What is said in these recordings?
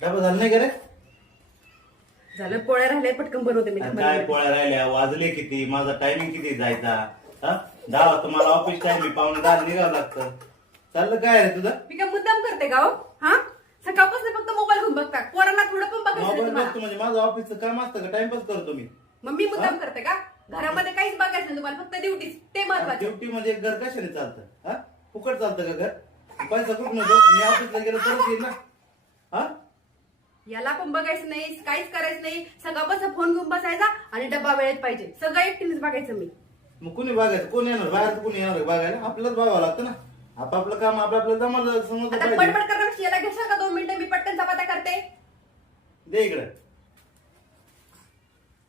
डबा झालं नाही का रे? झालं, पोळ्या राहिल्या पटकन बनवते मी. आणि काय पोळ्या राहिल्या, वाजले किती, माझा टायमिंग किती जायचा? 10 वाजता मला ऑफिस टाइम आहे, 9:45 निघावं लागतं. चाललं काय रे तुझं? मी काय मुद्दाम करते का हो? हा, सकाळपासून फक्त मोबाईल घेऊन बघता, पोरांना थोडं पण बघायचं नाही मोबाईल तुम्हाला. बघतो म्हणजे माझं ऑफिसचं काम असतं का? टाइमपास करतो मी. मग मी मुद्दाम करते का? घरामध्ये काहीच बघायचं नाही तुम्हाला, फक्त ड्युटीच, ते महत्वाचं. ड्युटी म्हणजे घर कशाने चालतं? हा, फुकट चालतं का घर? पैसा कुठून येतो? मी ऑफिसला गेलो तरच येईल ना. हा, याला पण बघायचं नाही, काहीच करायचं नाही. सकाळपासून फोन घेऊन बसायचा आणि डब्बा वेळेत पाहिजे. सगळं एकटीनेच बघायचं मी. मग कुणी बघायचं? कोण येणार बाहेर? कुणी येणार बघायला? आपलंच बघावं लागतं ना. आपापलं काम आपलं जमलं समजलं आता पाहिजे. पडपड करण्यापेक्षा याला घेशाल का 2 मिनिटं? मी पटकन चपात्या करते. दे इकडे,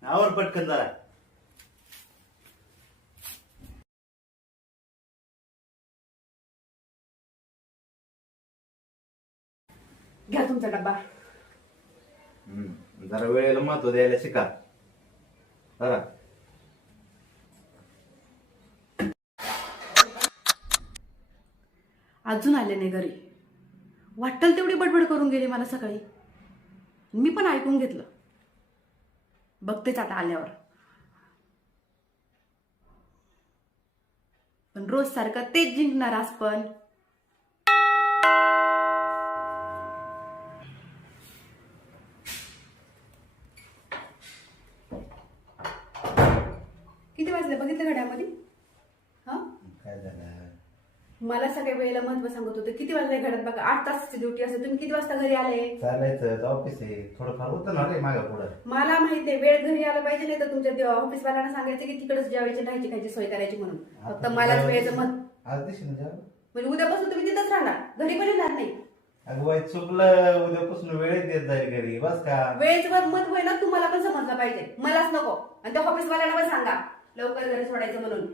आवर पटकन जरा. घ्या तुमचा डब्बा. जरा वेळेला महत्व द्यायला शिका जरा. अजून आले नाही घरी. वाटल तेवढी बडबड करून गेली मला सकाळी. मी पण ऐकून घेतलं. बघतेच आता आल्यावर. पण रोज सारखं तेच जिंकणार आज पण. किती वाजले बघितलं घड्यामध्ये? हा, काय झालं? मला सगळ्या वेळेला महत्व सांगत होते. किती वाजले घरात बघा, 8 तासाची ड्युटी असते. तुम्ही किती वाजता घरी आले? चालायचं, ऑफिस आहे, थोडंफार होतं ना रे मागं पुढं. मला माहित आहे, वेळ घरी आला पाहिजे, नाही तर तुमच्या ऑफिसवाल्यांना सांगायचं की तिकडेच जेवायची राहायची खायची सोय करायची म्हणून. फक्त मलाच वेळेचं मत. आज दिशी ना जेवण. म्हणजे उद्यापासून तुम्ही तिथंच राहणार, घरी पण येणार नाही. अगं बाई चुकलं, उद्यापासून वेळेत येत जाईल घरी बस का. वेळेचं मत होय ना, तुम्हाला पण समजलं पाहिजे, मलाच नको. आणि त्या ऑफिसवाल्यांना पण सांगा लवकर घरी सोडायचं म्हणून.